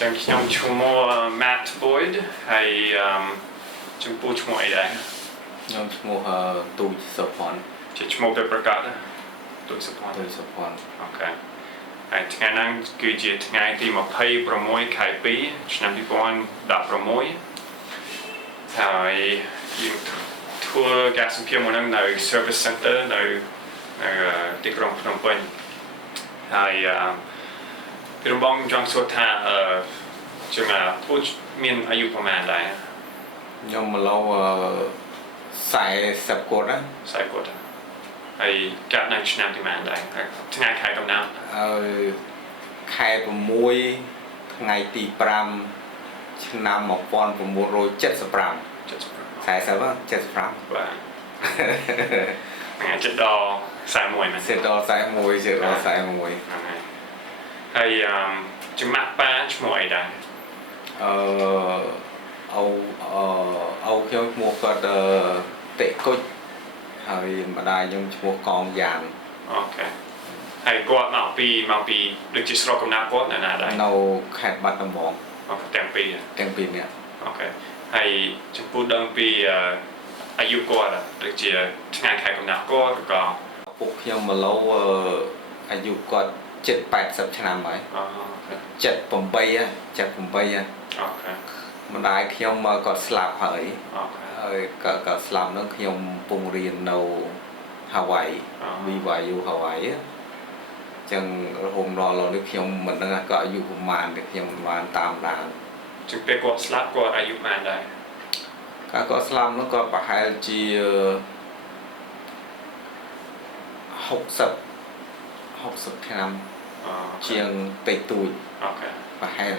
ចឹងខ្ញុំឈ្មោះ Matt Boyd ហើយចំពោះឈ្មោះអីដែរខ្ញុំឈ្មោះទូចសុផាន់ជាឈ្មោះពេលប្រកាសទូចសុផាន់ទូចសុផាន់អូខេហើយថ្ងៃហ្នឹងគឺជាថ្ងៃទី26ខែ2ឆ្នាំ2016ហើយយើងធ្វើការសម្ភាសន៍មួយហ្នឹងនៅ Service Center នៅទីក្រុងភ្នំពេញហើយពីរបងចង់សួរថាជាងពូមានអាយុប្រហែលដែរខ្ញុំមកឡូវ40គាត់ណា40គាត់ហើយកាត់នៅឆ្នាំទីម៉ានដែរថ្ងៃខែកំណើតហើយខែ6ថ្ងៃទី5ឆ្នាំ1975 40 75បាទថ្ងៃចិត្តដល់41មែនចិត្តដល់41ចិត្តដល់41ហើយចំណាក់ប៉ាឈ្មោះអីដែរអូខ្ញុំឈ្មោះគាត់តិគុជហើយម្ដាយខ្ញុំឈ្មោះកងយ៉ានអូខេហើយគាត់មកពីដូចជាស្រុកកំណើតគាត់នៅណាដែរនៅខេត្តបាត់ដំបងទាំងពីរនេះអូខេហើយចំពោះដឹងពីអាយុគាត់ដូចជាថ្ងៃខែកំណើតគាត់ក៏ពុកខ្ញុំមកឡូវអាយុគាត់ជិត80ឆ្នាំហើយ78អូខេម្ដាយខ្ញុំគាត់ស្លាប់ហើយហើយគាត់ស្លាប់នោះខ្ញុំពងរៀននៅ Hawaii BYU Hawaii អញ្ចឹងរហូតដល់ឥឡូវនេះខ្ញុំមិនដឹងថាគាត់អាយុប្រហែលទេខ្ញុំមិនបានតាមដានជិះពេលគាត់ស្លាប់គាត់អាយុប៉ុន្មានដែរគាត់ស្លាប់នោះគាត់ប្រហែលជា60ឆ្នាំជាងតិចតួចអូខេប្រហែល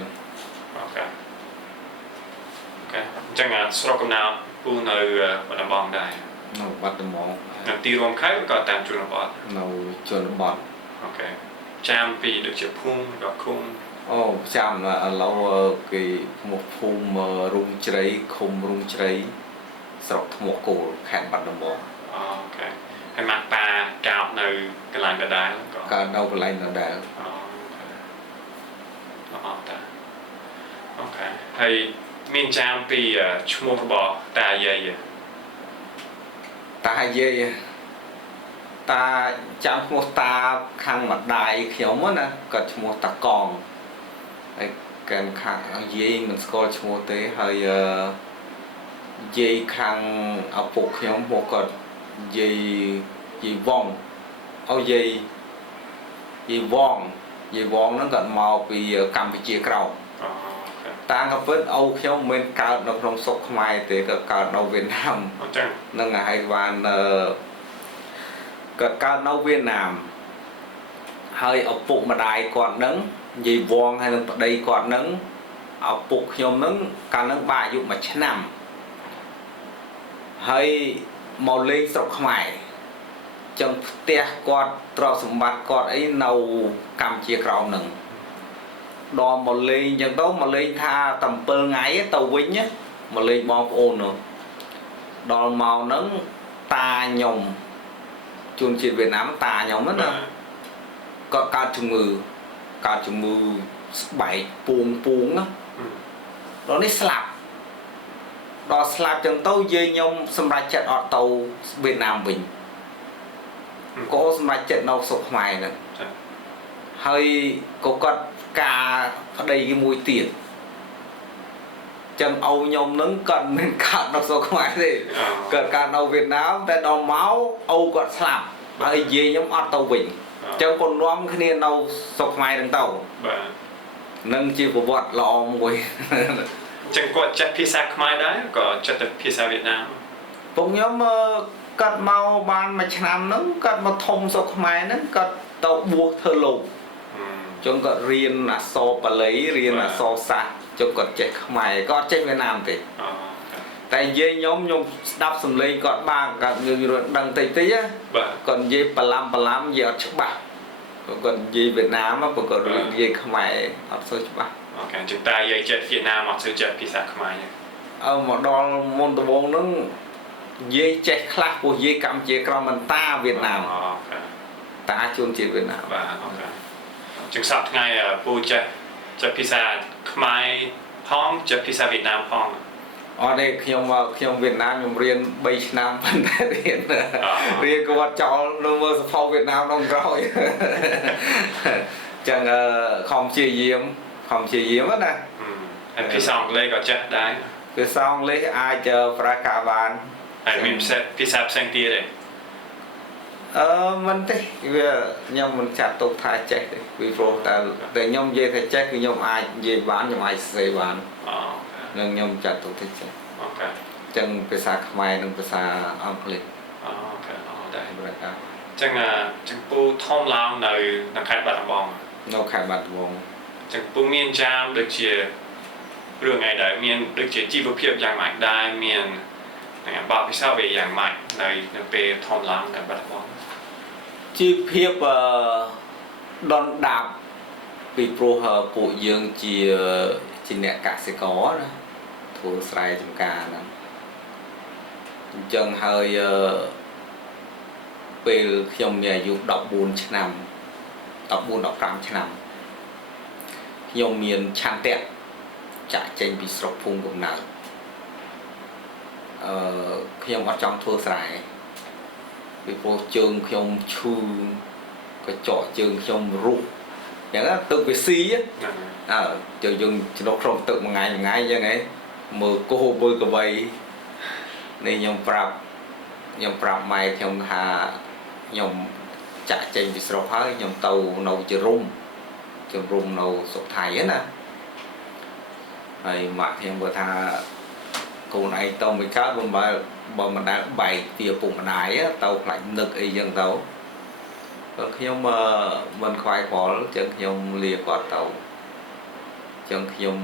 អូខេអញ្ចឹងស្រុកកំណើតពូនៅបាត់ដំបងដែរនៅបាត់ដំបងនៅទីរួមខេត្តក៏តាមជនបទនៅជនបទអូខេចាំពីដូចជាភូមិក៏ឃុំអូចាំឥឡូវគេមកភូមិរុងជ្រៃឃុំរុងជ្រៃស្រុកថ្មគោលខេត្តបាត់ដំបងអូខេហើយម៉ាក់ប៉ាកោតនៅកន្លែងដដែលក៏នៅកន្លែងដដែលអូខេហើយមានចាំពីឈ្មោះរបស់តាយាយតាចាំឈ្មោះតាខាងម្ដាយខ្ញុំណាគាត់ឈ្មោះតាកងហើយកានខាងយាយមិនស្គាល់ឈ្មោះទេហើយយាយខាងឪពុកខ្ញុំមកគាត់យាយវងអូយាយវងហ្នឹងគាត់មកពីកម្ពុជាក្រោមតាមក៏ពិតអូខ្ញុំមិនកើតនៅក្នុងស្រុកខ្មែរទេក៏កើតនៅវៀតណាមអញ្ចឹងនឹងហើយបានក៏កើតនៅវៀតណាមហើយឪពុកម្ដាយគាត់នឹងនិយាយវងហើយនឹងប្តីគាត់នឹងឪពុកខ្ញុំនឹងកាលនឹងបានអាយុ1ឆ្នាំហើយមកលេងស្រុកខ្មែរចឹងផ្ទះគាត់ទ្រព្យសម្បត្តិគាត់អីនៅកម្ពុជាក្រោមនឹងដល់មកលេងចឹងទៅមកលេងថា7ថ្ងៃទៅវិញមកលេងបងប្អូននោះដល់មកហ្នឹងតាខ្ញុំជនជាតិវៀតណាមតាខ្ញុំហ្នឹងណាក៏កើតជំងឺស្បែកពួងណាដល់នេះស្លាប់ចឹងទៅយាយខ្ញុំសម្រេចចិត្តអត់ទៅវៀតណាមវិញក៏សម្រេចចិត្តនៅស្រុកខ្មែរហ្នឹងហើយក៏គាត់ការប្តីគេមួយទៀតចឹងអូខ្ញុំនឹងគាត់មិនកើតនៅស្រុកខ្មែរទេគាត់កើតនៅវៀតណាមតែដល់មកអូគាត់ស្លាប់ហើយយាយខ្ញុំអត់ទៅវិញចឹងគាត់នាំគ្នានៅស្រុកខ្មែរហ្នឹងទៅបាទនឹងជាប្រវត្តិល្អមួយចឹងគាត់ចេះភាសាខ្មែរដែរក៏ចេះតែភាសាវៀតណាមពួកខ្ញុំគាត់មកបានមួយឆ្នាំហ្នឹងគាត់មកធំស្រុកខ្មែរហ្នឹងគាត់ទៅបួសធ្វើលោកចឹងគាត់រៀនអក្សរបាលីរៀនអក្សរសាស្ត្រចឹងគាត់ចេះខ្មែរគាត់ចេះវៀតណាមទេតែនិយាយខ្ញុំស្ដាប់សំឡេងគាត់បានគាត់យើងដឹងតិចគាត់និយាយបឡាំនិយាយអត់ច្បាស់គាត់និយាយវៀតណាមគាត់និយាយខ្មែរអត់សូវច្បាស់អូខេចឹងតាយាយចេះវៀតណាមអត់សូវចេះភាសាខ្មែរមកដល់មុនដំបូងហ្នឹងនិយាយចេះខ្លះពួកនិយាយកម្ពុជាក្រមមិនតាវៀតណាមតាជួនជាតិវៀតណាមបាទអូខេចឹងសប្តាហ៍ថ្ងៃពូចេះ จะพิซซ่าขมายพ้องจะพิซซ่าเวียดนามพ้อง ở đây khi ông Việt Nam nhung riêng 3 năm vẫn riêng có bắt cháu nó mơ phao Việt Nam đông rồi chẳng không chia diếm hết nè อันพิซซ่าอังกฤษก็จะได้ cái xong lấy ai chờ fra cả bàn อันมีพิซซ่าเซนตีเลย mình thế nhưng mình chặt tục thay check vì pro tại nhom về thay check thì nhom ai về bán nhom ai xây bán อ๋อ nên nhom chặt tục thay check โอเค chẳngภาษาขมายនិងภาษาអង់គ្លេស อ๋อโอเคอ๋อได้ ប្រកាស ចឹងពូធំឡើងនៅខេត្តបាត់ដំបង នៅខេត្តបាត់ដំបង ចឹងពូមានចាមដូចជារឿងអីដែរមានដូចជាជីវភាពយ៉ាងម៉េចដែរមានបទពិសោធន៍វាយ៉ាងម៉េចនៅពេលធំឡើងនៅបាត់ដំបង ជីវភាពដុនដាបពីព្រោះពួកយើងជាអ្នកកសិករណាធ្វើស្រែចម្ការហ្នឹងអញ្ចឹងហើយពេលខ្ញុំមានអាយុ14ឆ្នាំ14 15ឆ្នាំខ្ញុំមានឆន្ទៈចាក់ចេញពីស្រុកភូមិកំណើតខ្ញុំអត់ចង់ធ្វើស្រែពីព្រោះជើងខ្ញុំឈឺក៏ចកជើងខ្ញុំរុះយ៉ាងណាទឹកវាស៊ីជើងយើងឆ្លុះក្នុងទឹកមួយថ្ងៃអញ្ចឹងហ៎មើលគោមើលកវីនេះខ្ញុំប្រាប់ម៉ែខ្ញុំថាខ្ញុំចាក់ចេញពីស្រុកហើយខ្ញុំទៅនៅជារុំនៅស្រុកថៃណាហើយម៉ាក់ខ្ញុំគាត់ថាកូនឯងទៅមិនកើតបើមិនដែលបែកពីឪពុកម្ដាយទៅផ្លាច់នឹកអីចឹងទៅខ្ញុំមិនខ្វាយខ្វល់ចឹងខ្ញុំលាគាត់ទៅចឹងខ្ញុំ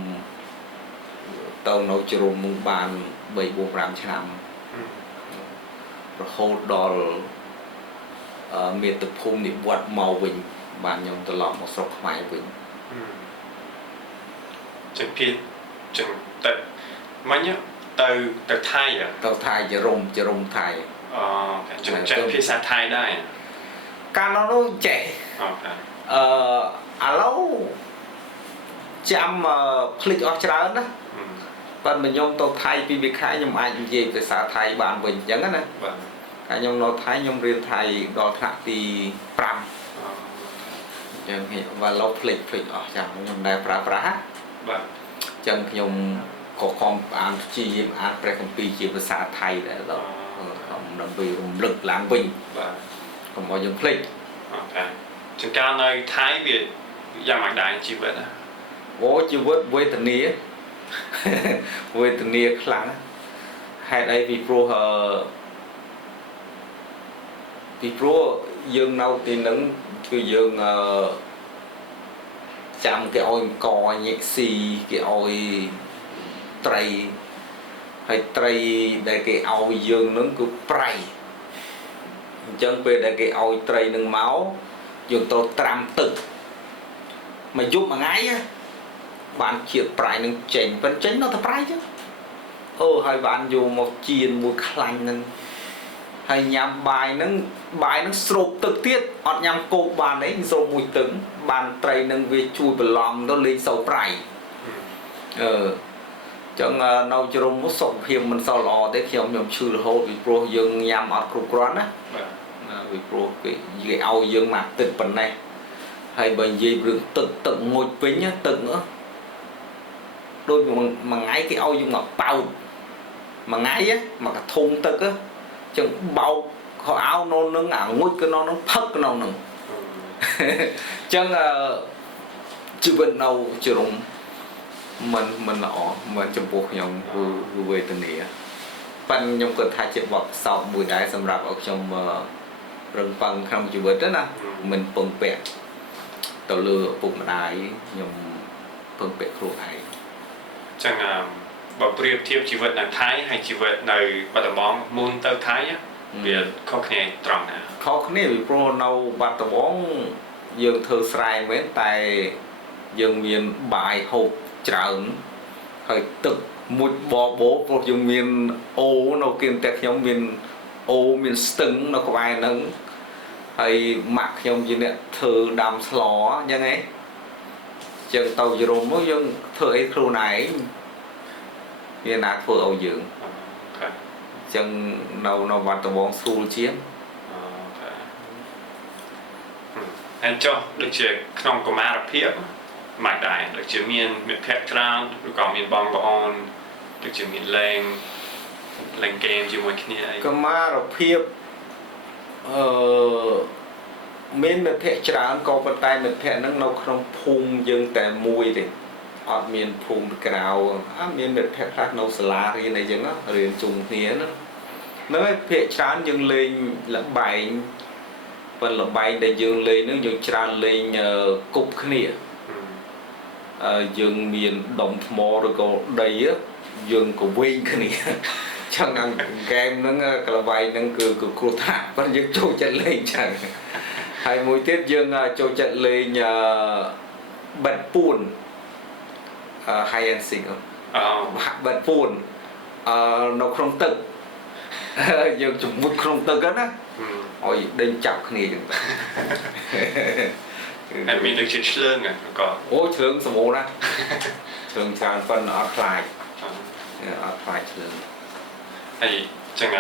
ទៅនៅជ្រុំនឹងបាន3 4 5ឆ្នាំរហូតដល់មាតុភូមិនិវត្តមកវិញបានខ្ញុំត្រឡប់មកស្រុកខ្មែរវិញចឹងគេចឹងទៅមិញទៅថៃទៅថៃជារុំថៃអូចឹងចេះភាសាថៃដែរកាលនោះចេះអូខេឥឡូវចាំភ្លេចអស់ច្រើនណាប៉ុន្តែខ្ញុំទៅថៃពីវិខែខ្ញុំអាចនិយាយភាសាថៃបានវិញអញ្ចឹងណាបាទហើយខ្ញុំនៅថៃខ្ញុំរៀនថៃដល់ថ្នាក់ទី5អញ្ចឹងវាឡូវភ្លេចអស់ចាំខ្ញុំដែរប្រើប្រាស់បាទអញ្ចឹងខ្ញុំក៏ខំអានព្យាយាមអានព្រះគម្ពីរជាភាសាថៃដែរដល់ដើម្បីរំលឹកឡើងវិញបាទកុំឲ្យយើងភ្លេចអូខេចឹងកាលនៅថៃវាយ៉ាងម៉េចដែរជីវិតអូជីវិតវេទនាខ្លាំងហេតុអីពីព្រោះយើងនៅទីហ្នឹងគឺយើងចាំគេឲ្យអង្គញែកស៊ីគេឲ្យត្រីហើយត្រីដែលគេឲ្យយើងហ្នឹងគឺប្រៃអញ្ចឹងពេលដែលគេឲ្យត្រីនឹងមកយើងត្រូវត្រាំទឹកមួយយប់មួយថ្ងៃបានជាតិប្រៃនឹងចេញប៉ុន្តែចេញនៅតែប្រៃចឹងហើយបានយកមកចៀនមួយខ្លាញ់ហ្នឹងហើយញ៉ាំបាយហ្នឹងស្រូបទឹកទៀតអត់ញ៉ាំគោកបានទេស្រូបមួយទឹកបានត្រីនឹងវាជួយបន្លំទៅលេងសូវប្រៃចឹងនៅជ្រុំមកសុខភាពមិនសូវល្អទេខ្ញុំឈឺរហូតពីព្រោះយើងញ៉ាំអត់គ្រប់គ្រាន់ណាពីព្រោះគេឲ្យយើងមកទឹកប៉ុណ្ណេះហើយបើនិយាយរឿងទឹកងូចពេញទឹកដូចមួយថ្ងៃគេឲ្យយើងមកប៉ោតមួយថ្ងៃមកកធុងទឹកចឹងបោកខោអាវនៅនឹងអាងូចក៏នៅនឹងផឹកក៏នៅនឹងចឹងជីវិតនៅជ្រុំមិនល្អមិនចំពោះខ្ញុំគឺវេទនាប៉ិនខ្ញុំគិតថាជាបទសោកមួយដែរសម្រាប់ឲ្យខ្ញុំរឹងប៉ឹងក្នុងជីវិតណាមិនពឹងពាក់ទៅលើឪពុកម្ដាយខ្ញុំពឹងពាក់ខ្លួនឯងចឹងបើប្រៀបធៀបជីវិតនៅថៃហើយជីវិតនៅបាត់ដំបងមុនទៅថៃវាខុសគ្នាត្រង់ណាខុសគ្នាពីព្រោះនៅបាត់ដំបងយើងធ្វើស្រែមែនតែយើងមានបាយហូបច្រើនហើយទឹកមួយបបោព្រោះយើងមានអូនៅគៀនតែខ្ញុំមានអូមានស្ទឹងនៅក្បែរហ្នឹងហើយម៉ាក់ខ្ញុំជាអ្នកធ្វើដាំស្លអញ្ចឹងឯង chân tàu dùm mới dân thưa ấy khu này hiện nát vừa âu dưỡng chân nào vào tàu bóng xu chiếm anh cho được chỉ không có ma đặc biệt mãi đại được chỉ miền pet ground được còn miền bong bong được chỉ miền lên game chỉ một cái này có ma đặc biệt miền miền pet ground có vận tải miền pet nó nấu không phun dươngแต่mùi thì họ miền phun cái nào miền pet khác nấu salad cái này chẳng á riêng chung thế nó pet ground dương lên là bài và là bài để dương lên nó dương tràn lên cục kia dương miền đồng mò rồi có đầy á dương có quên cái này chẳng năng game nó cái là bài nó cứ cột thả vẫn dương trôi chân lên chẳng hay mỗi tiết dương trôi chân lên bật phun hay ăn xịn không bật phun nó không tự dương chụp một không tự á ôi đinh chọc này anh mình được chỉ lương à có ôi lương số một đó thường chọn phần ở lại lương hay chẳng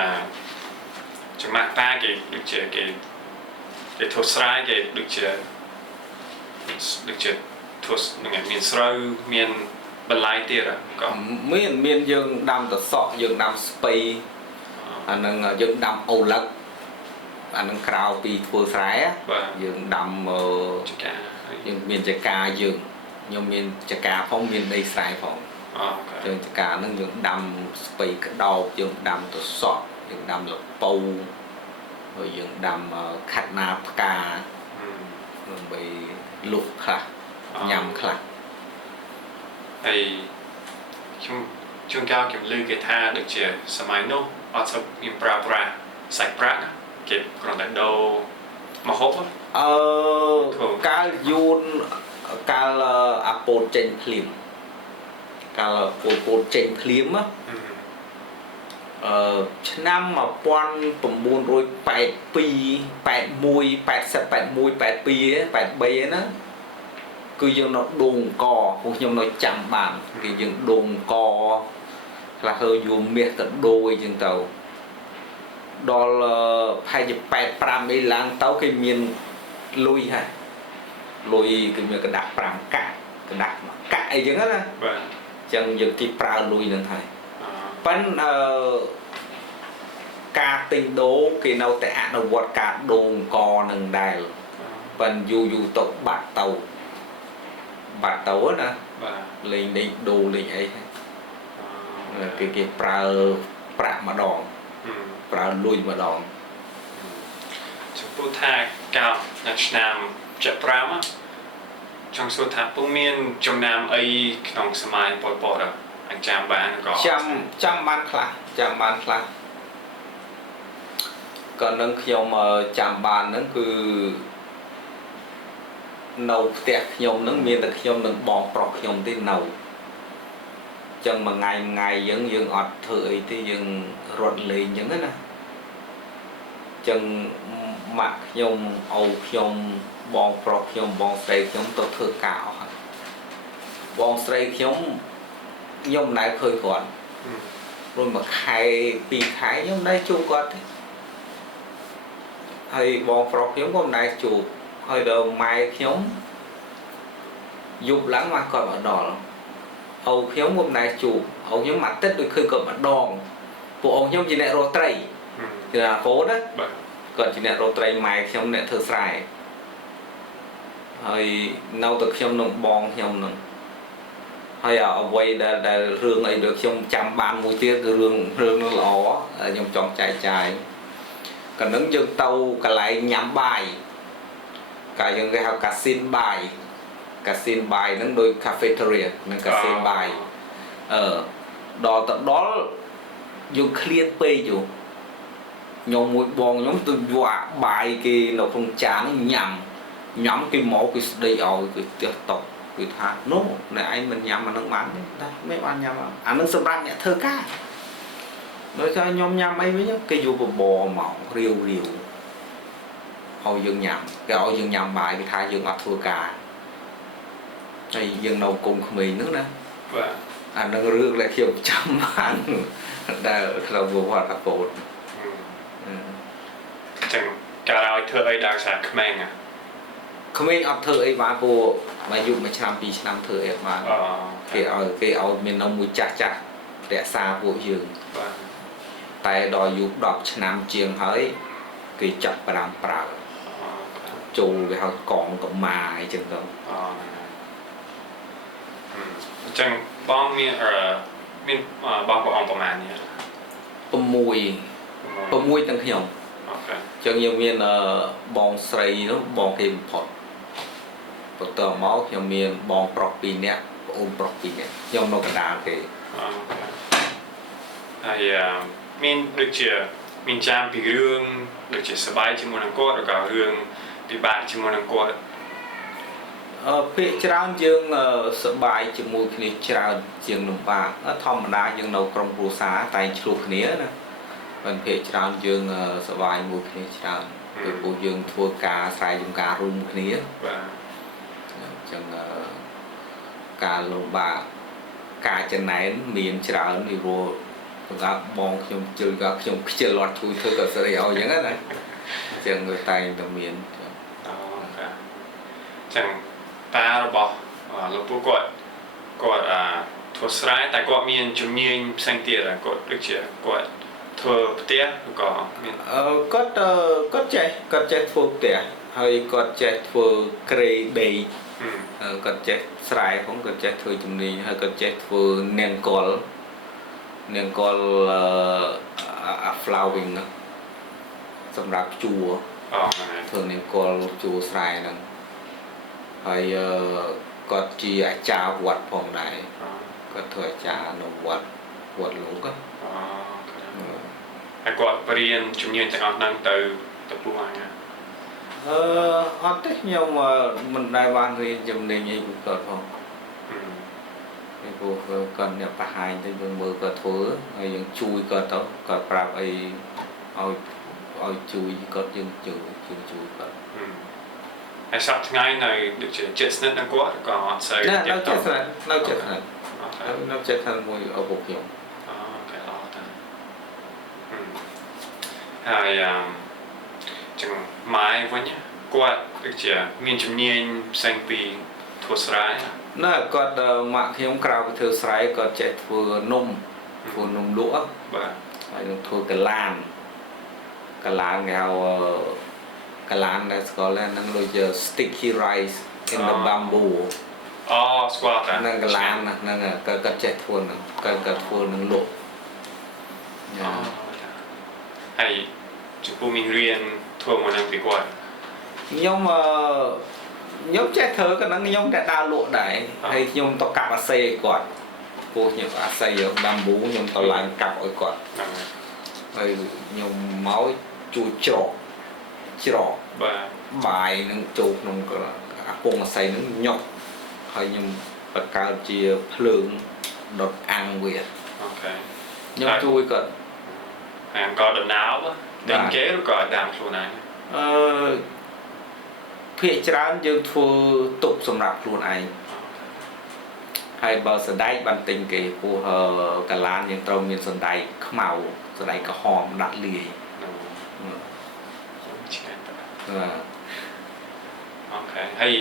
mà ta cái được chỉ cái thốt sai cái được chỉ thốt người miền sâu miền bên lai tiệt à có miền dương đam tật sọ dương đam spay anh dương đam âu lắc anh khao pi thua sái á dương đầm dương miền chả ca dương nhưng miền chả ca phong miền đây sái phong dương chả ca nó dương đầm pi cái đầu dương đầm tụt sọt dương đầm là bầu rồi dương đầm khát na ca rồi bị lục khla nhầm khla thì chung cao kiểm lưu cái tha được chỉ sớm nô ở trong impra sạch pra cái còn lại đâu mà hốt á cá yun cá apple trên phim cá apple trên phim á năm mà quan tầm buôn rồi 8 pi 8 mùi 8 mùi 8 pi á 8 bê á cứ dương nó đồn cò cũng như nó chạm bàn cái dương đồn cò là hơi dùng miệt tận đôi dương tàu đó là hay chụp 8 đi lang tàu cái miền lui ha lui cái miền cái đặc pram cạn cái đặc mà cạn vậy đó chẳng giờ cái pram lui nữa thôi vẫn cả tình đố cái nào tại nó vượt cả đồn cò nằng đài vẫn du tộc bạt tàu á nè lên đi đồ lên ấy cái pram mà đòn pram lui mà đòn chúng tôi tha cao là nam chợ pram á trong số tháp bông miên trong nam ấy trong sớm mai bỏ rồi anh chăm bán có chăm bán khla còn nâng khi mà chăm bán nó cứ nấu tiệc nhom nó miên là nhom nó bỏ prọc nhom thì nấu chân mà ngày dân ọt thử thì dân ruột lên những cái này chân mặc nhom âu nhom bong prok nhom bong sấy nhom tôi thử cạo bong sấy nhom này khơi khoản rồi mà khai pi khai nhom này chụp con thế hay bong prok nhom hôm nay chụp hơi đầu mai nhom dục lắm mà còn ở đỏ âu nhóm hôm nay chụp âu nhóm mặt tết đôi khi còn mặt đòn bộ âu nhóm chỉ nè rô tray thì là phố đó còn chỉ nè rô tray mai nhóm nè thơ sài hơi nâu từ nhóm nông bong nhóm nông hơi ở quay đã rương ấy được nhóm trăm ban mũi tiết rương nó lỏ nhóm trong chai còn đứng dân tàu cả lại nhắm bài cả dân cái học cả xin bài nó đôi cafeteria nên cà phê bài đó đó dùng clean pay dù nhóm mũi bong nhóm từ dọa bài kia nó không chán nhắm cái máu cái đầy ỏi cái tiệt tộc cái thà nó này anh mình nhắm mà nó bán đấy mấy bạn nhắm nó sắp ra nhẹ thơ ca nói cho nhóm nhắm ấy với nhá cái dù bò mỏng riêu hầu dương nhắm cái ỏi dương nhắm bài cái thà dương ngọt thua cả ហើយយើងនៅគុំក្មេងនោះណា បាទ អានឹងរឿងដែលខ្ញុំចាំបានដែលក្នុងវត្តអាពោត ចឹងការឲ្យធ្វើអីដល់សារក្មេង ក្មេងអត់ធ្វើអីបានព្រោះអាយុ1ឆ្នាំ2ឆ្នាំធ្វើអីបាន គេឲ្យមាននំមួយចាស់ចាស់រក្សាពួកយើង បាទ តែដល់អាយុ10ឆ្នាំជាងហើយគេចាប់ប្រាំប្រើចូលវាហៅកងកម្មាអីចឹងទៅ ចឹងបងមានបងប្អូនប្រហែលនេះ 6ទាំងខ្ញុំ អូខេ ចឹងយើងមានបងស្រីនោះបងគេបំផុតបន្ទាប់មកខ្ញុំមានបងប្រុស2នាក់ប្អូនប្រុស2នាក់ខ្ញុំនៅកណ្ដាលគេ ហើយមានដូចជាមានចាំពីរឿងដូចជាសប្បាយជាមួយនឹងគាត់ឬក៏រឿងពិបាកជាមួយនឹងគាត់ ភាគច្រើនយើងសប្បាយជាមួយគ្នាច្រើនជាងលំបាកធម្មតាយើងនៅក្រុមគ្រួសារតែឆ្លោះគ្នាណាប៉ុន្តែភាគច្រើនយើងសប្បាយមួយគ្នាច្រើនពីព្រោះយើងធ្វើការស្រ័យចំការរួមគ្នា បាទ អញ្ចឹងការលំបាកការចំណែនមានច្រើនពីព្រោះសម្រាប់បងខ្ញុំជិលក៏ខ្ញុំខ្ជិលអត់ជួយធ្វើក៏ស្រីឲ្យអញ្ចឹងណាអញ្ចឹងវាតែងតែមាន អូខេចឹងតារបស់លោកពូគាត់ធ្វើស្រែតែគាត់មានជំនាញផ្សេងទៀតគាត់ដូចជាគាត់ធ្វើផ្ទះឬក៏មាន គាត់ចេះធ្វើផ្ទះហើយគាត់ចេះធ្វើក្រេដីគាត់ចេះស្រែផងគាត់ចេះធ្វើជំនាញហើយគាត់ចេះធ្វើនាងកុល flowering សម្រាប់ជួរ ធ្វើនាងកុលជួរស្រែហ្នឹងហើយគាត់ជាអាចារ្យវត្តផងដែរគាត់ធ្វើអាចារ្យនៅវត្តលោក ហើយគាត់បរៀនជំនាញទាំងអស់ហ្នឹងទៅពូអញ អត់ទេខ្ញុំមិនដែលបានរៀនជំនាញអីពីគាត់ផងពីព្រោះគាត់អ្នកបង្ហាញទៅយើងមើលគាត់ធ្វើហើយយើងជួយគាត់ទៅគាត់ប្រាប់អីឲ្យជួយគាត់យើងជួយគាត់ ហើយសប្តាហ៍ថ្ងៃនៅដូចជាចិត្តស្និទ្ធនឹងគាត់ក៏អត់សូវ នៅចិត្តស្និទ្ធមួយឪពុកខ្ញុំ អូខេល្អតាហើយចឹងម៉ែវិញគាត់ដូចជាមានជំនាញផ្សេងពីធ្វើស្រែ ណាគាត់ម៉ាក់ខ្ញុំក្រៅពីធ្វើស្រែគាត់ចេះធ្វើនំលក់ បាទ ហើយនឹងធ្វើកាឡានគេហៅកាឡានដែលស្គាល់ហ្នឹងដូចជា sticky rice in the bamboo អូស្គាល់តា ហ្នឹងកាឡានហ្នឹងគាត់ចេះធ្វើហ្នឹងគាត់ធ្វើនឹងលក់ ហើយចំពោះមានរៀនធ្វើមកនឹងពីគាត់ ខ្ញុំចេះធ្វើក៏ហ្នឹងខ្ញុំតែដើរលក់ដែរហើយខ្ញុំទៅកាប់អាសេគាត់ព្រោះខ្ញុំអាសេបាំប៊ូខ្ញុំទៅឡើងកាប់ឲ្យគាត់ហើយខ្ញុំមកជួយច្រក បាទ បាយនឹងចូលក្នុងអាពងអាស័យនឹងញុកហើយខ្ញុំបង្កើតជាភ្លើងដុតអាំងវា អូខេ ខ្ញុំជួយគាត់ អាំងក៏ដំណើរតែគេឬក៏ដាំខ្លួនឯង ភាគច្រើនយើងធ្វើទុកសម្រាប់ខ្លួនឯងហើយបើសណ្ដែកបានទិញគេព្រោះកាឡានយើងត្រូវមានសណ្ដែកខ្មៅសណ្ដែកក្រហមដាក់លាយ អូខេហើយ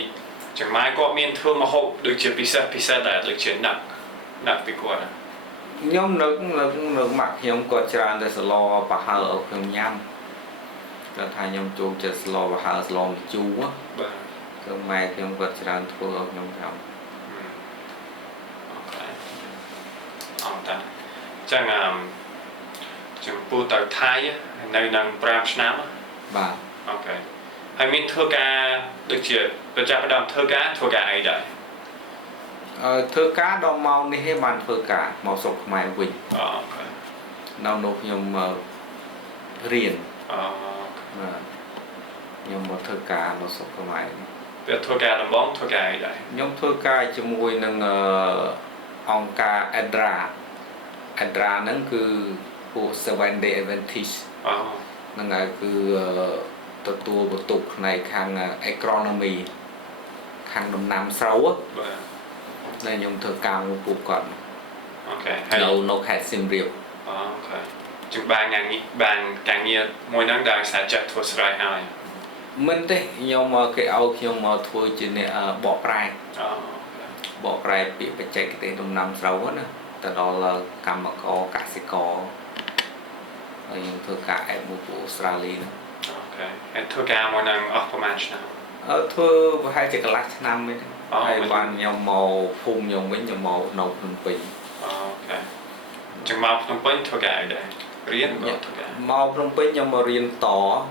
ចាំម៉ែគាត់មានធ្វើម្ហូបដូចជាពិសេសដែរដូចជាណាក់ពីគាត់ ខ្ញុំនៅម៉ាក់ខ្ញុំគាត់ច្រើនតែសឡប្រហើឲ្យខ្ញុំញ៉ាំគាត់ថាខ្ញុំចូលចិត្តសឡប្រហើសឡម្ជូរបាទគឺម៉ែខ្ញុំគាត់ច្រើនធ្វើឲ្យខ្ញុំញ៉ាំអូខេអត់តាចឹងចំពោះទៅថៃនៅនឹង5ឆ្នាំបាទ អូខេហើយមានធ្វើការដូចជាបញ្ចប់ដើមធ្វើការអីដែរ ធ្វើការដល់ម៉ោងនេះឯងបានធ្វើការមកស្រុកខ្មែរវិញ អូខេ នៅនោះខ្ញុំរៀន បាទ ខ្ញុំមកធ្វើការនៅស្រុកខ្មែរ ពេលធ្វើការដំបងធ្វើការអីដែរ ខ្ញុំធ្វើការជាមួយនឹងអង្គការ ADRA ហ្នឹងគឺពួក 7 Day Adventist ហ្នឹងហើយគឺទទួលបន្ទុកផ្នែកខាង agronomy ខាងដំណាំស្រូវ បាទ អ nên nhung thưa cao phụ còn ok nấu khát sim rượu ok chúng bạn càng nhiều mỗi năng đang sẽ chặt thua sợi hai mình thế nhưng mà cái áo nhưng mà thua chỉ này bỏ prai bỏ prai bị chạy cái tên đông nam sâu á nè từ đó là cầm mà có cả sĩ có nhưng thưa cả em mua của Australia nữa ok thua cao mỗi năng ởประมาณnào thưa hai chỉ cái lát năm ấy hay bạn nhau màu phun nhau với nhau màu nấu nồng pì ok chừng mau nông pin thua cao đây riêng có thua cao màu nông pin nhau mà riêng tỏ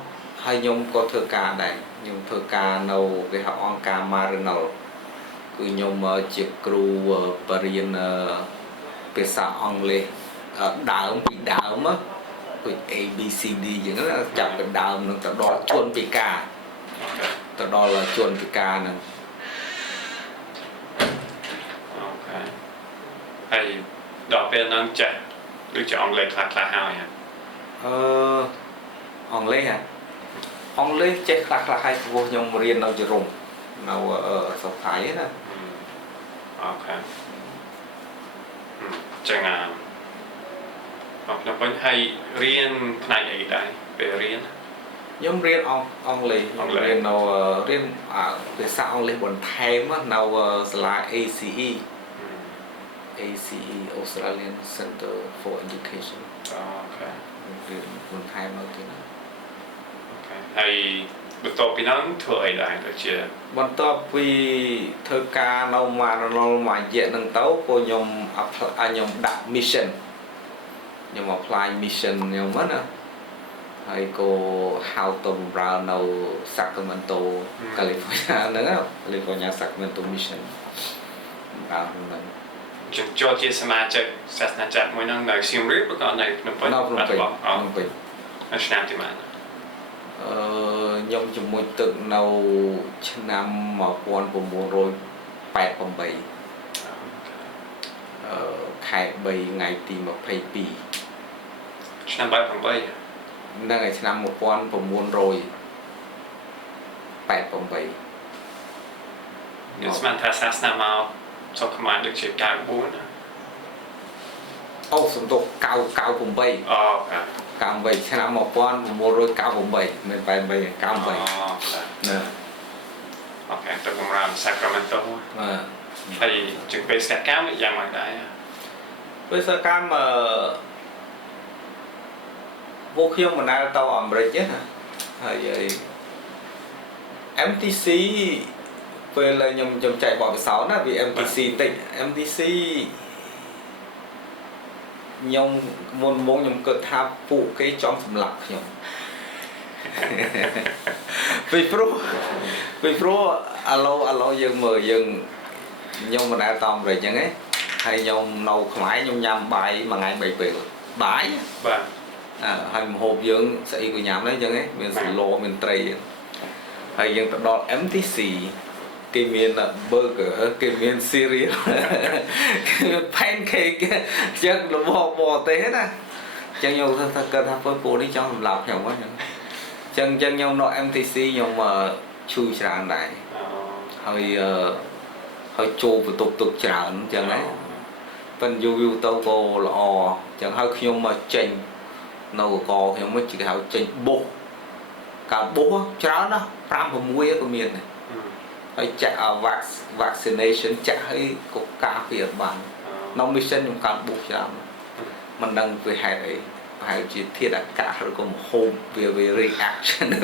hay nhau có thưa cả đây nhưng thưa cả nấu cái học on cả marinol cứ nhau mà chiếc cừu riêng về xã on lê đảo bị đảo mất A B C D những là chặt cái đảo nó từ đó chuồn bị cả từ đó là chuồn bị cả nè ok hay đọc về năng chạy được chọn lời khá hai hả on lê hả on lê chết khá hay vô nhung riêng đâu chỉ rùng nào ở sọc thái nè ok chẳng hạn nó vẫn hay riêng này ấy đây về riêng nhóm riêng on lê riêng nào riêng về sao on lê buồn thêm á nào là ACE Australian Center for Education ok riêng buồn thêm nào thế nào ok hay được tổ bị nắng thừa ấy đây được chưa bọn tôi vì thơ ca nào mà dễ nâng tấu cô nhóm nhóm đặt mission nhóm apply mission nhóm mất nè hay cô how to run nào Sacramento California nữa California Sacramento mission vào mình chúng cho chia sẻ mà chắc sẽ là chắc mỗi năm này xiêm rít với con này nó phải nông bình nó sẽ làm thì mà nhóm chụp một tự nào năm mà quan của mùa rồi 8 khai 7 ngày tìm một phây bì năm 8 năng ngày năm một quan của mùa rồi 8 nếu mà ta sát năm mau sau khi mà được chỉ cao 4 súng tục cao 7 cao 7 năm một quan của mùa rồi cao 7 mình 7 cao 7 ok tôi cũng làm Sacramento thì chuẩn bị sẽ cao được dạng ngoài đây bây giờ cam mà vô khi mà nào tàu ẩm rịch chứ hả vậy MTC về là nhầm chạy bỏ cái 6 là vì MTC tỉnh MTC nhông môn nhầm cực tháp phụ cái trong sầm lọc nhầm vì pro alo dừng mờ dừng nhông mà đã tòm rồi chẳng ấy hay nhông nâu khmái nhông nhằm bài mà ngày 7 về bãi hay một hộp dương sẽ của nhắm đấy chẳng ấy mình sẽ lô mình trầy hay dân tập đo MTC cái miền là burger cái miền cereal cái miền pancake chắc là bò té nè chẳng nhiều thật cần thắp với cô đi cho làm hiểu quá chân nhau nó MTC nhưng mà chui tràn này hơi trù và tục tràn chẳng ấy phần dù tao cô là chẳng hơi khi mà chênh nó có nhưng mà chỉ hào chênh bố cả bố tràn đó 5 và 10 của miền này hay chạy vaccination chạy hay có cả phía bản nó mission trong cả buộc ra mình đang về hay chỉ thiết là cả rồi có một hôm về reaction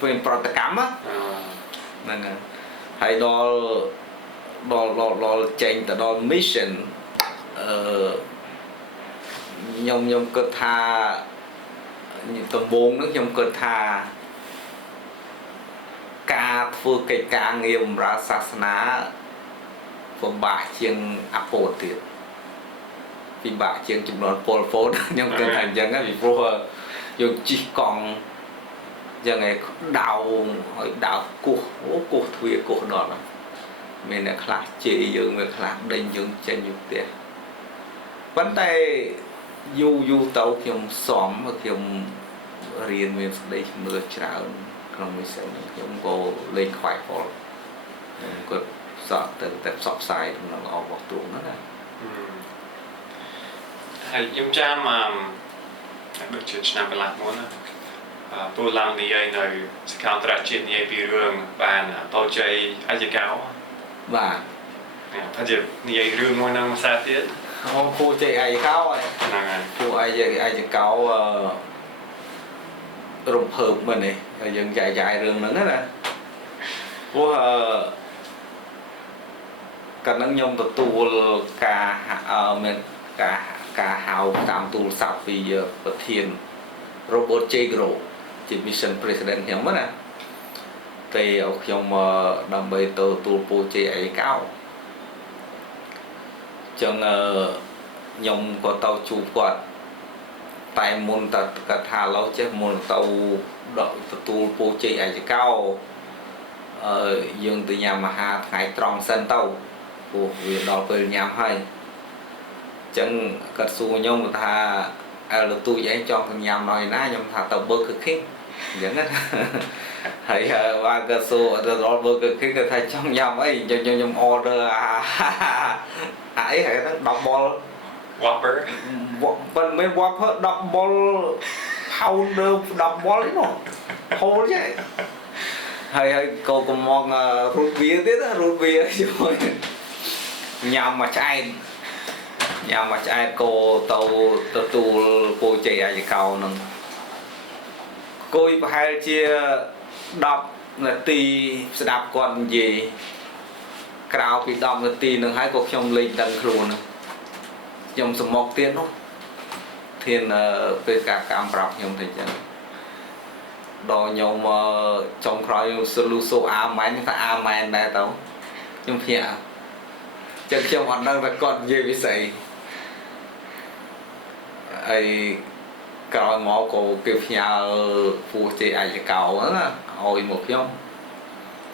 về protocol á nên hay đó change the đó mission nhom cơ tha tầm 4 nước nhom cơ tha ca phơi cái ca nghiêm ra sát na phần bạc chiên apple tiệt vì bạc chiên chụp nón pol phốt nhưng cần thành chân á vì pro dùng chỉ còn giờ này đào cuộc thuê cuộc đó mình là khác chỉ dùng việc khác định dùng trên dục tiền vấn đề du tàu khi ông xóm khi ông riêng mình đây mưa trào không mình sẽ chúng cô lên khỏi có sợ từ sọp sai nó ở một tuồng đó này hay chúng cha mà được chuyện năm cái lạc muốn tôi làm như vậy này sẽ cao trả chuyện như bị rương bàn tôi chơi ai chỉ cáo và thay vì như vậy rương ngôi năng xa tiết cô chạy ai cáo rồi cô ai chạy cáo rụng hợp mình này dừng chạy rừng nữa nè cô cần năng nhung tập tu cả mình cả hào tam tu sạp vì bậc thiền Robert Jagro chỉ mission president nhóm nè thì ông trong đam mê tu po chạy ai cáo chẳng nhung có tàu chụp quạt tại môn ta cả thà lâu chứ môn tàu đội tu po chạy ai cáo dương từ nhà mà hà ngày tròn sân tàu của việc đó về nhà hay chẳng cất xu nhau mà ta là tôi dạy cho thằng nhà nói ná nhưng thà tàu bơ cực khích dẫn hết hãy qua cất xu đó bơ cực khích người ta trong nhà ấy trong order ấy hãy đọc ball Whopper bên mấy Whopper đọc ball powder đọc ball đấy nó hô chứ hay cô còn mong rút bia tiếp á rút bia rồi nhằm mà chạy cô tàu tu cô chạy ai cầu nè cô hay chia đọc là tì sẽ đạp còn gì cào bị đọc là tì nè hai cuộc trong linh đằng luôn trong số một tiếng đó thiên về cả cam bọc nhung thì chẳng đồ nhung trong khói solution amen ta amen đây tao nhưng hiện chân trong hoạt động là còn gì bị xảy ai cào máu cổ kịp nhà phù chế ai cào á hồi một nhóm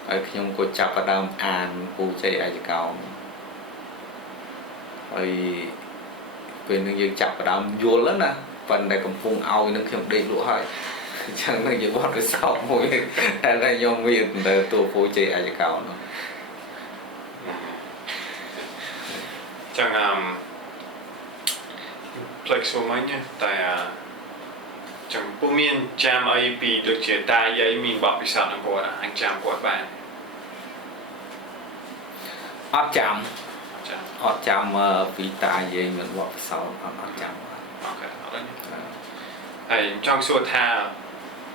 ai nhóm có chập ở đam an phù chế ai cào ai về những gì chập ở đam vô lớn nè phần này còn phun ao những khi đi lúa hơi chẳng là những bọn cái sau mùi hay là nhóm miền từ tu phù chế ai cào nữa chẳng plek số mấy nhé tại chẳng bố miên chăm ấy bị được chia tay ấy mình bảo bị sao nó có anh chăm của bạn ót chạm vì ta về mình bỏ sau ót chạm ok đó đấy hay trong số tha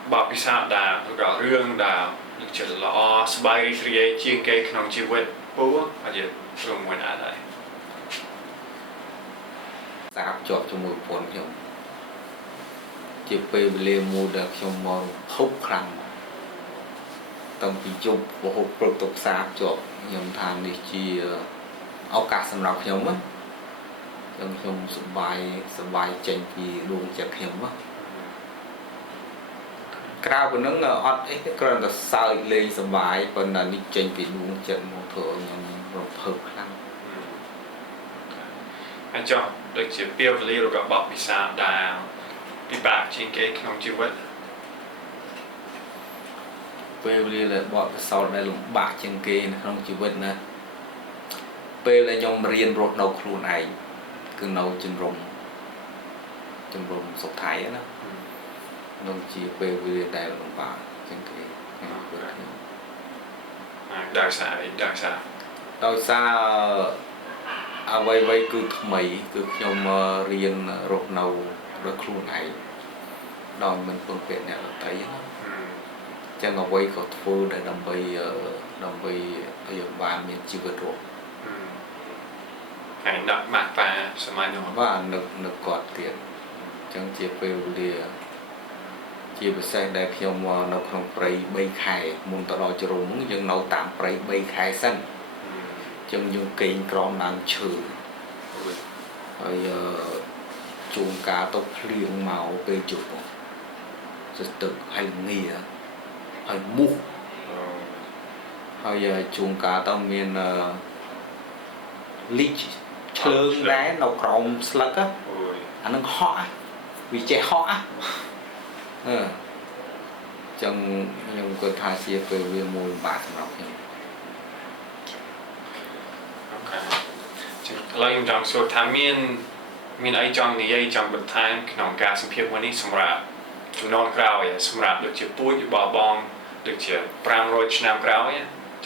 bảo bị sao đã rõ rương đã được chia lo sbai create chiên cây không chịu quên bố và giờ rồi muốn ở đây sạp chọt cho mùi phồn nhung chỉ về lê mù được trong mong hốc khăn tầm kỳ chụp và hộp trực tục sạp chọt nhung tham đi chi áo cả sầm rọc nhung á nhung sầm bài chênh kỳ luôn chặt nhung á cao của nó ót ấy cái con là sợi lên sầm bài còn là đi chênh kỳ luôn chặt một thửa nhung hộp khăn anh cho được chỉ biểu lý rồi gặp bảo bị sao đã bị bạc trên cái không chịu quên về là bọn sau đây là bạc trên kia không chịu quên nè về là nhom riêng rồi đầu khuôn này cứ nấu chân rồng sọc thái đó đồng chí về đây là bạc trên kia đào xa vây cứ mấy cứ nhom riêng rồi nấu rồi khuôn này đòi mình phương tiện này là thấy chẳng ở quay có phô để đâm bay ở bàn miền chi vật rồi hãy đặt mặt và số mai nữa và nước quạt tiền chẳng chỉ về lìa chỉ phải xem đây khi ông nó không phải bay khai muốn tao đòi cho đúng nhưng nó tạm phải bay khai sân chẳng dùng kính còn đang trừ rồi chuồng cá tóc liền màu cây chụp rất tự hay nghỉ hay mu hay giờ chuồng cá tao miền lít chơi đá nó còn slug á anh nó họ vì trẻ họ chẳng nhưng có thay chia về mùi bạc nào ឡើយខ្ញុំចង់សួរថាមានអីចង់និយាយចង់បន្ថែមក្នុងការសម្ភាសន៍មួយនេះសម្រាប់ជំនាន់ក្រោយសម្រាប់ដូចជាពូជរបស់បងដូចជា500ឆ្នាំក្រោយ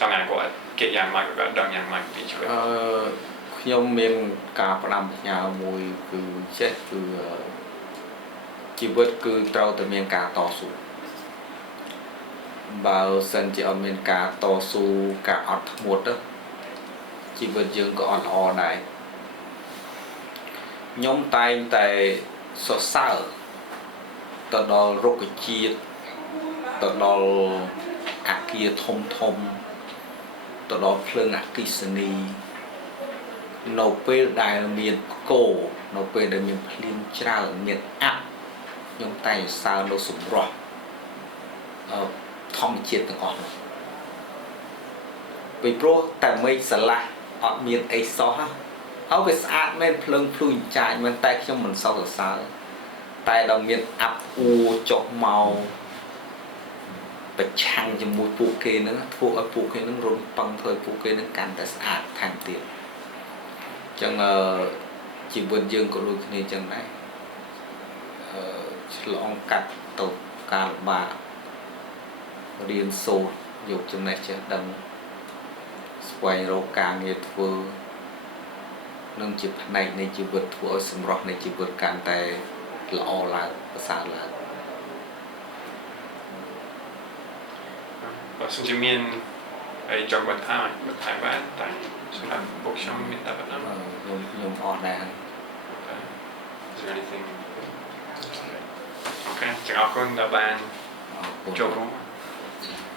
ចង់ឲ្យគាត់គិតយ៉ាងម៉េចគាត់ដឹងយ៉ាងម៉េចពីជីវិតខ្ញុំមានការផ្ដាំផ្ញើមួយគឺចេះគឺជីវិតគឺត្រូវតែមានការតស៊ូបើសិនជាអត់មានការតស៊ូការអត់ធ្មត់ទៅជីវិតយើងក៏អត់ល្អដែរខ្ញុំតែងតែសរសើរទៅដល់រុក្ខជាតិទៅដល់អគារធំទៅដល់ភ្លើងអគ្គិសនីនៅពេលដែលមានផ្គរនៅពេលដែលមានភ្លៀងច្រើនមានអ័ព្ទខ្ញុំតែងសើនៅសម្រស់ធម្មជាតិទាំងអស់នោះពីព្រោះតែមេឃស្រឡះអត់មានអីសោះហើយវាស្អាតមែនភ្លើងភ្លឺចាញមែនតែខ្ញុំមិនសោះសរសើរតែដល់មានអ័ព្ទអួរចុះមកប្រឆាំងជាមួយពួកគេនឹងធ្វើឲ្យពួកគេនឹងរំពឹងធ្វើឲ្យពួកគេនឹងកាន់តែស្អាតថែមទៀតចឹងជីវិតយើងក៏ដូចគ្នាចឹងដែរឆ្លងកាត់ទៅការលំបាករៀនសូត្រយកចំណេះចេះដឹងស្វែងរកការងារធ្វើនឹងជាផ្នែកនៃជីវិតធ្វើឲ្យសម្រស់នៃជីវិតកាន់តែល្អឡើងប្រសើរឡើងបើសិនជាមានអីចង់បន្ថែមបានតែសម្រាប់ពួកខ្ញុំមានតែប៉ុណ្ណឹងខ្ញុំអត់ដែរ Is there anything អូខេចឹងអរគុណដល់បានចូលរួម